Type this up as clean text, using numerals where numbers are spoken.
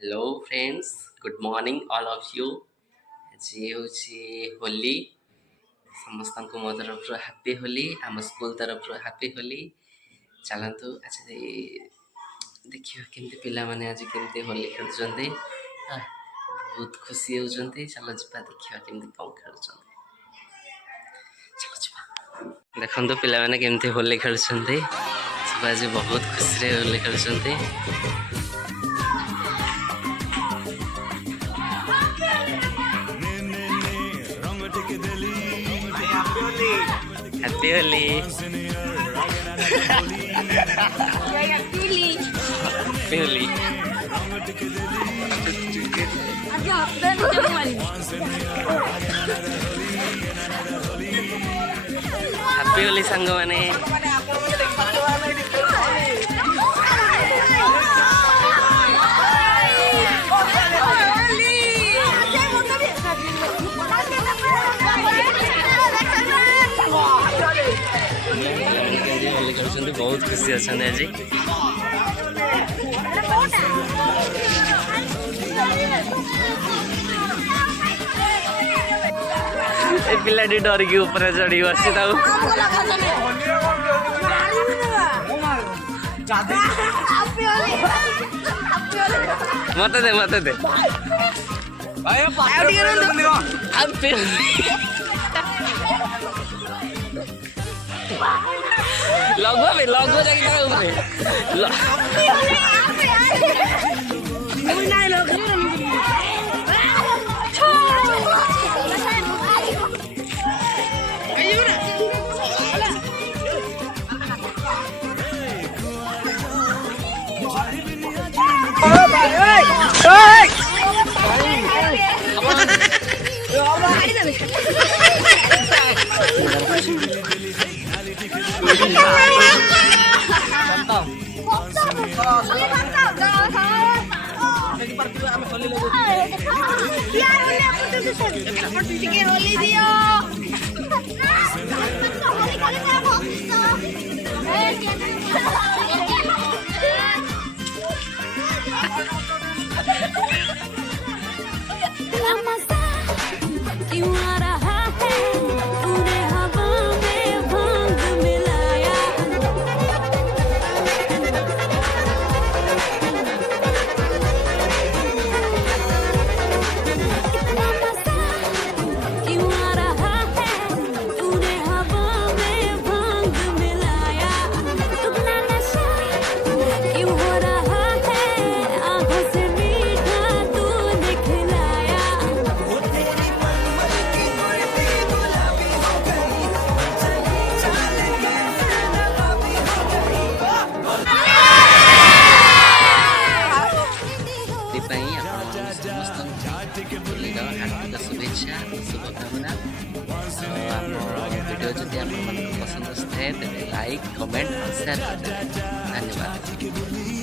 Hello friends, good morning all of you. जी हूँ होली समस्त को मो तरफ हैप्पी होली आम स्कूल तरफ हैप्पी होली। चलतु आज देखिए केमती पिला माने आज केमती होली खेलुंट बहुत खुशी होती। चलो जा देखिए केमती कौन खेलुंट। चलो जा देखो पिला माने केमती होली खेलुंट। सब आज बहुत खुशी होली खेलुंट। Happy Holi. Happy Holi. Happy Holi song माने। बहुत खुशी अच्छा आज पिलाटी डरिकी ऊपर चढ़ी बसी मत दे लगो होली दियो। हार्दिक शुभेच्छा शुभकामना। वीडियो जदि आप पसंद आए तेज लाइक कमेंट और शेयर। धन्यवाद।